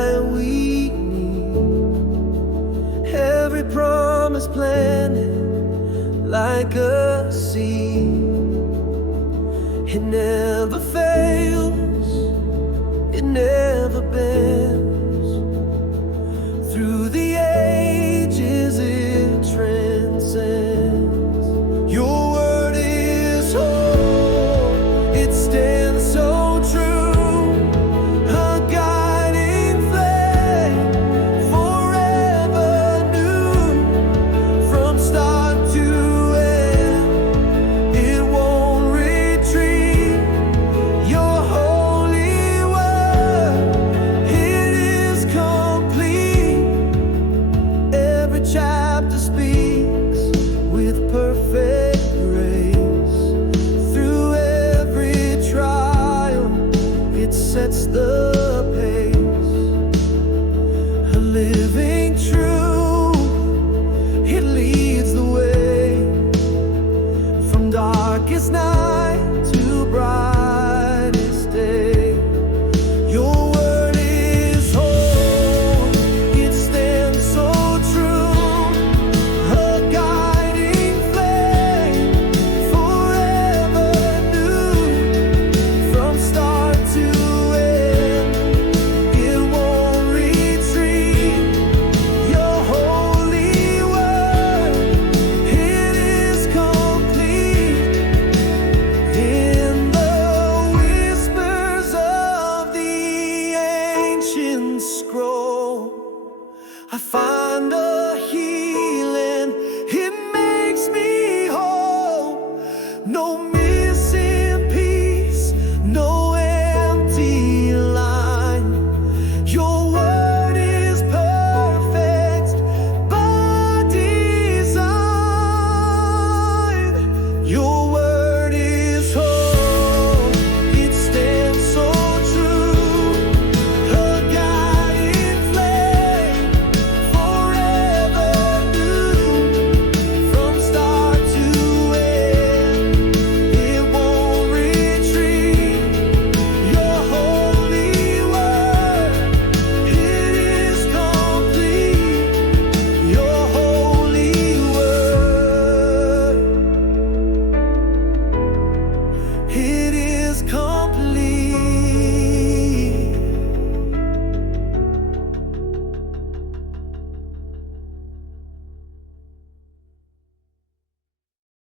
light we need. Every promise planted like a seed. It never fails, it never bends. Through the ages it transcends. Your word is whole, it stands so true. A guiding flame, forever new. From start to end, it won't retreat. Your holy word, it is complete. Every chapter speaks with perfect grace. Through every trial, it sets the pace. A living truth, it leads the way. From darkest night to brightest day. Your word is whole, it stands so true. A guiding flame, forever new. From start to end, it won't retreat. Your holy word, it is complete. In the whispers of the ancient scroll, I find a